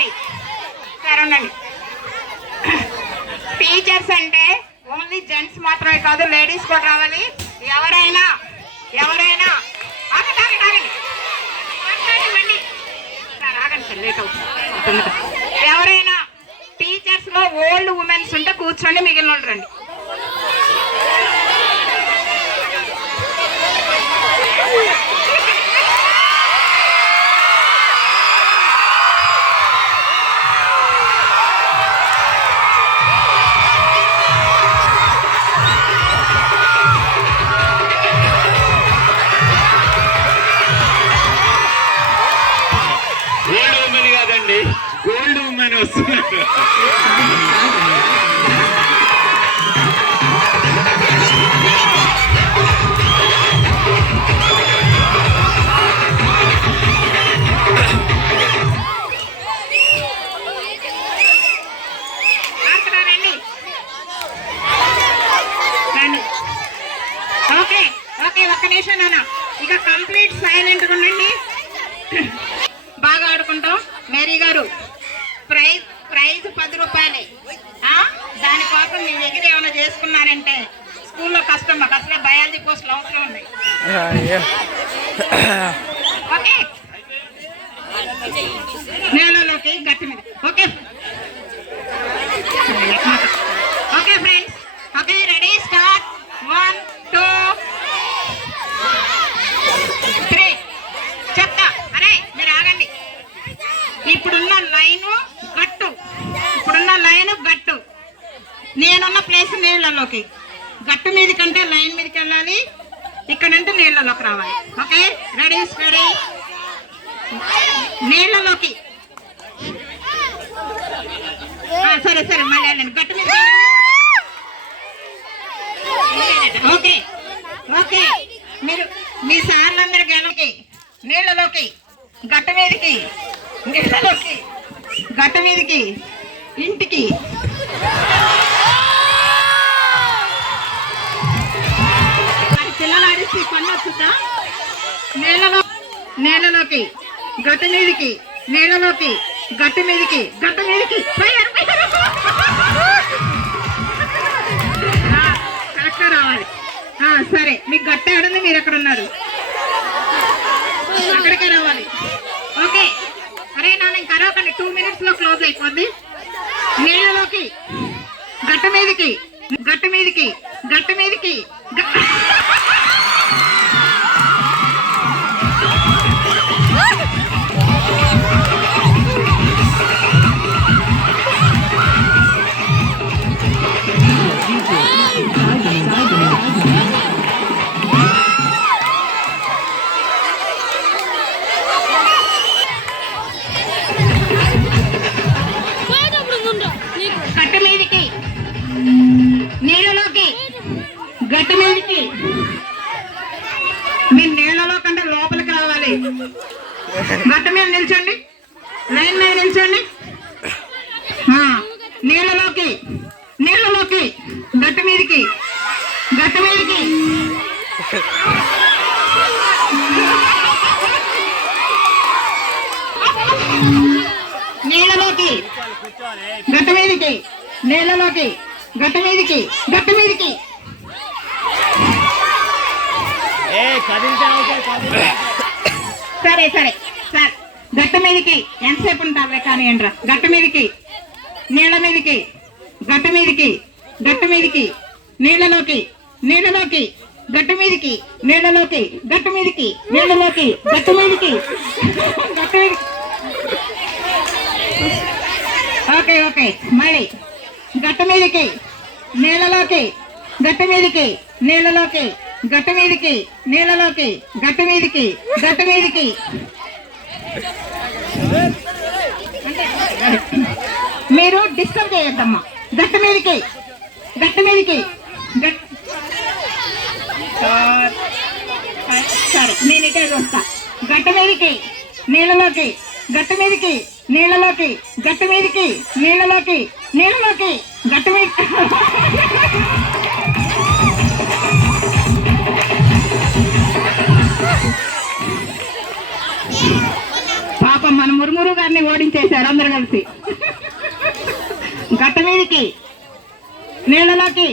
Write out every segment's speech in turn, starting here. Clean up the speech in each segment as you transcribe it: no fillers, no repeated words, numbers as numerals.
రండి సార్ ఉండండి. టీచర్స్ అంటే ఓన్లీ జెంట్స్ మాత్రమే కాదు, లేడీస్ కూడా రావాలి. ఎవరైనా ఎవరైనా ఆగండి ఆగండి ఆగండి మాట్లాడండి సార్, ఆగండి సార్, లేట్ అవుతుంది. ఎవరైనా టీచర్స్ లో ఓల్డ్ ఉమెన్స్ ఉంటే కూర్చోండి, మిగిలిన వాళ్ళు రండి. ఓల్డ్ ఉమెన్ వస్తున్నారు. ఓకే ఓకే, ఒక్క నిమిషం నాన్న, ఇక కంప్లీట్ సైలెంట్గా ఉండండి. బాగా ఆడుకుంటాం. మేరీ గారు, ప్రైజ్ 10 రూపాయలే. దానికోసం మీ దగ్గర ఏమైనా చేసుకున్నారంటే స్కూల్లో కష్టం, మాకు అసలే బయాలజీ పోస్టులు అవసరం ఉన్నాయి. ఓకే, నేలలోకి గట్టి మీద. Okay okay friends, okay ready start. 1 2 3 చెప్తా. అరే మీరు ఆగండి. ఇప్పుడున్న లైను గట్టు, ఇప్పుడున్న లైను గట్టు, నేనున్న ప్లేస్ నీళ్లలోకి. గట్టు మీద కంటే లైన్ మీదకి వెళ్ళాలి, ఇక్కడంటే నీళ్లలోకి రావాలి. ఓకే రెడీ రెడీ, నీళ్లలోకి. సరే సరే మళ్ళీ వెళ్ళండి, గట్టు మీద. ఓకే ఓకే, మీరు మీ సార్లందరూ గెలకి నీళ్లలోకి, గట్టు మీదకి, నీళ్ళలోకి, గట్ట మీదకి, ఇంటికి. మరి పిల్లలు ఆడిస్తే పని వస్తుందా? నీళ్ళలోకి, గట్ట మీదకి, నీళ్ళలోకి, గట్టు మీదకి, గట్ట మీదకి. కరెక్ట్గా రావాలి. సరే, మీకు గట్ట ఆడింది, మీరు ఎక్కడ ఉన్నారు అక్కడికే రావాలి. ఓకే, అరే నాన్న ఇంకా అరవకండి, 2 minutes లో క్లోజ్ అయిపోద్ది. నీళ్ళలోకి, గట్ట మీదకి, గట్ట మీదకి, గట్ట మీదకి, గట్టు మీదకి. మీరు నీళ్ళలో కంటే లోపలికి రావాలి. గట్ట మీద నిల్చోండి, లైన్ మీద నిల్చోండి. నీళ్ళలోకి, నీళ్ళలోకి, గట్టు మీదకి, గట్టు మీదకి. నీళ్ళలోకి, గట్టు మీదకి, నీళ్ళలోకి, గట్టు మీదకి, గట్టు మీదకి. సరే సరే సార్, గట్టు మీదకి ఎంతసేపు ఉంటారు కానీ ఏంట్రా. గట్టు మీదకి, నీళ్ళ మీదకి, గట్టు మీదకి, గట్టు మీదకి, నీళ్ళలోకి, నీళ్ళలోకి, గట్టు మీదకి, నీళ్ళలోకి, గట్టు మీదకి, నీళ్ళలోకి, గట్టు మీదకి, గట్టు మీదకి. ఓకే ఓకే, మళ్ళీ గట్టు మీదకి, నీళ్ళలోకి, గట్టు మీదకి, నీళ్ళలోకి, గట్టు మీదకి, నీళ్ళలోకి, గట్టు మీదకి, గట్టు మీదకి. మీరు డిస్టర్బ్ చేయొద్దమ్మా. గట్టు మీదకి, గట్టు మీదకి, సరే నేను ఇటే వస్తా. గట్టు మీదకి, నీళ్ళలోకి, గట్టు మీదకి, నీళ్ళలోకి, గట్టు మీదకి, నీళ్ళలోకి, నీళ్ళలోకి, గట్టు మీద. పాపం మన మురుమురు గారిని ఓడించేశారు అందరు కలిసి. గట్ట మీదకి నీళ్ళలోకి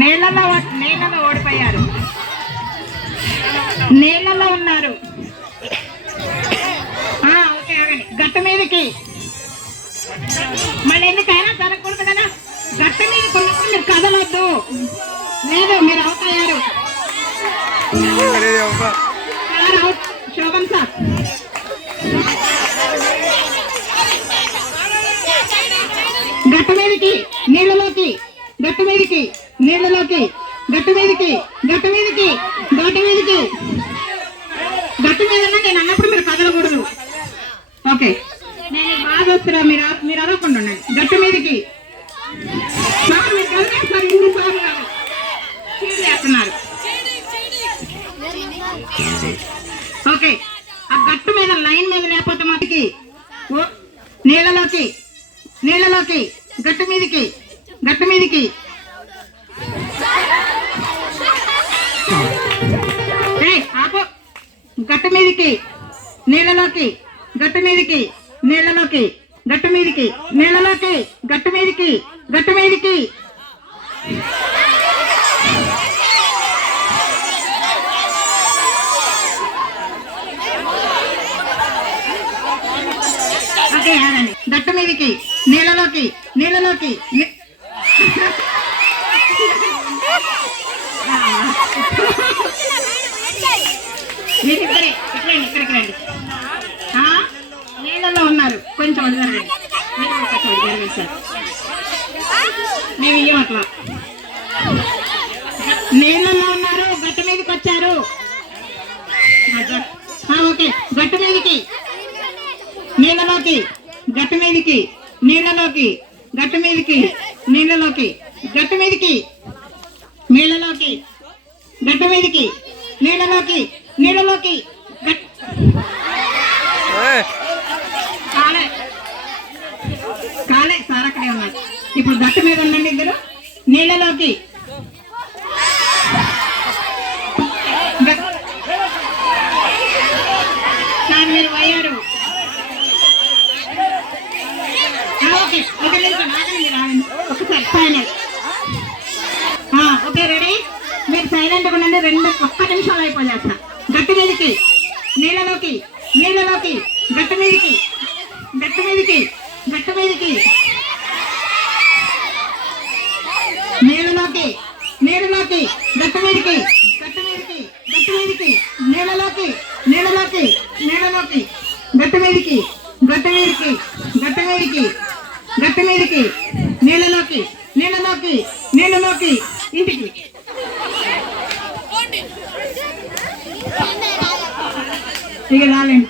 నీళ్ళలో ఓడిపోయారు. నీళ్ళలో ఉన్నారు. ఓకే గట్ట మీదకి మళ్ళీ ఎందుకైనా జరగకూడదు కదా. గట్ట మీద కొన్నప్పుడు మీరు కదలొద్దు. లేదు మీరు అవుట్ అయ్యారు. Out Shobhan sir. గట్ట మీదకి నీళ్ళలోకి గట్ట మీదకి నీళ్ళలోకి గట్ట మీదకి గట్ట మీదకి గట్ట మీదకి గట్ట మీద నేను అన్నప్పుడు మీరు కదలకూడదు. ఓకే నేను బాగా వస్తున్నా. మీరు అదొకుండా ఉండండి. గట్ట మీదకి సార్ మీరు కలిపేస్తారు. ఇన్ని సార్లు కాదు చేస్తున్నారు. ఓకే ఆ గట్టు మీద లైన్ మీద లేకపోతే మాటికి నీళ్ళలోకి నీళ్ళలోకి గట్టు మీదకి గట్టు మీదకి ఆపో. గట్టు మీదకి నీళ్ళలోకి గట్టు మీదకి నీళ్ళలోకి గట్టు మీదకి నీళ్ళలోకి గట్టు మీదకి గట్టు మీదకి ఓకే ఆగండి. గట్టు మీదకి నీళ్ళలోకి నీళ్ళలోకి మీరిద్దరే ఇట్లండి ఇక్కడికి రండి. నీళ్ళలో ఉన్నారు. కొంచెం అడగండి. సార్ మేము ఇయ్యం అట్లా. నీళ్ళలో ఉన్నారు. గట్టు మీదకి వచ్చారు. ఓకే గట్టు మీదకి నీళ్ళలోకి గట్టు మీదకి నీళ్ళలోకి గట్టు మీదకి నీళ్ళలోకి గట్టు మీదకి నీళ్ళలోకి గట్టు మీదకి నీళ్ళలోకి నీళ్ళలోకి కాలే కాలే సార్ అక్కడే ఉన్నారు. ఇప్పుడు గట్టు మీద ఉండండి ఇద్దరు. నీళ్ళలోకి సార్ మీరు పోయారు. ఓకే ఓకే ఒకసారి ఫైనల్. Okay ready. మీరు సైలెంట్గా ఉండండి. ఒక్క నిమిషాలు అయిపోయేస్తా. గట్టు మీదకి నీళ్ళలోకి నీళ్ళలోకి గట్టు మీదకి గట్టు మీదకి గట్టు మీదకి నీళ్ళలోకి నీళ్ళలోకి గట్టు మీదకి గట్టు మీదకి గట్టు మీదకి నీళ్ళలోకి నీళ్ళలోకి నీళ్ళలోకి గట్టు మీదకి గట్టు మీదకి గట్టు మీదకి గట్టు మీదకి నీళ్ళలోకి నీళ్ళలోకి నీళ్ళలోకి ఇంటికి. ఇక రాలేండి.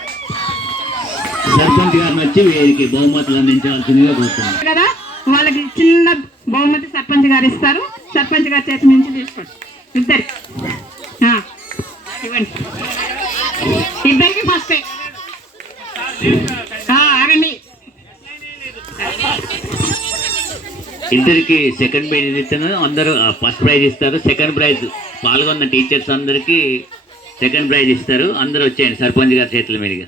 సర్పంచ్ గారిని వచ్చి వీరికి బహుమతులు అందించాల్సిందిగా కోరుతున్నాను కదా. వాళ్ళకి చిన్న బహుమతి సర్పంచ్ గారు ఇస్తారు. సర్పంచ్ గారి చేతి నుంచి తీసుకోండి. ఇద్దరు ఇవ్వండి. ఇద్దరికి ఫస్ట్ ఆగండి. ఇద్దరికి సెకండ్ ప్రైజ్ ఇస్తున్నారు. అందరూ ఫస్ట్ ప్రైజ్ ఇస్తారు. సెకండ్ ప్రైజ్ పాల్గొన్న టీచర్స్ అందరికి సెకండ్ ప్రైజ్ ఇస్తారు. అందరూ వచ్చేయండి సర్పంచ్ గారి చేతుల మీదుగా.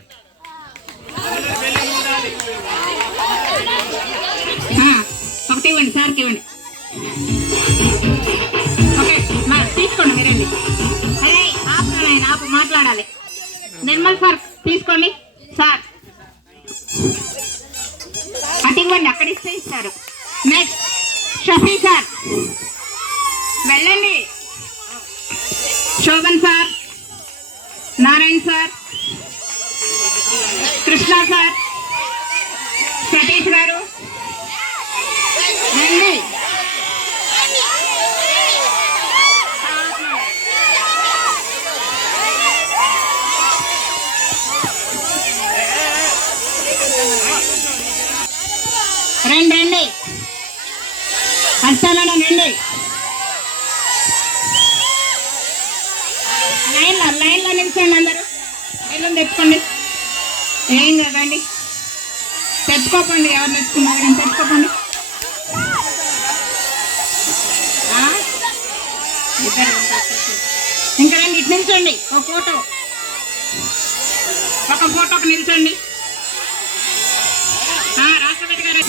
ఒకటి ఇవ్వండి సార్కి ఇవ్వండి. ఓకే తీసుకోండి మీరండి. అరే ఆపు మాట్లాడాలి. నిర్మల్ సార్ తీసుకోండి. సార్ అటు ఇవ్వండి. అక్కడ ఇస్తే ఇస్తారు. నెక్స్ట్ షఫీ సార్ వెళ్ళండి. Shobhan sir, Narayan sir, Krishna sir, Satish గారు రండి. రండి రండి అర్థాలన్నా రండి. లైన్లో నిల్చోండి. అందరూ బెలూన్ తెచ్చుకోండి. ఏం కదండి తెచ్చుకోకండి. ఎవరు తెచ్చుకున్నారు కానీ తెచ్చుకోకండి. ఇద్దరు ఇంకా రండి, ఇటు నిల్చోండి. ఒక ఫోటోకి నిల్చోండి. రాష్ట్రపతి గారు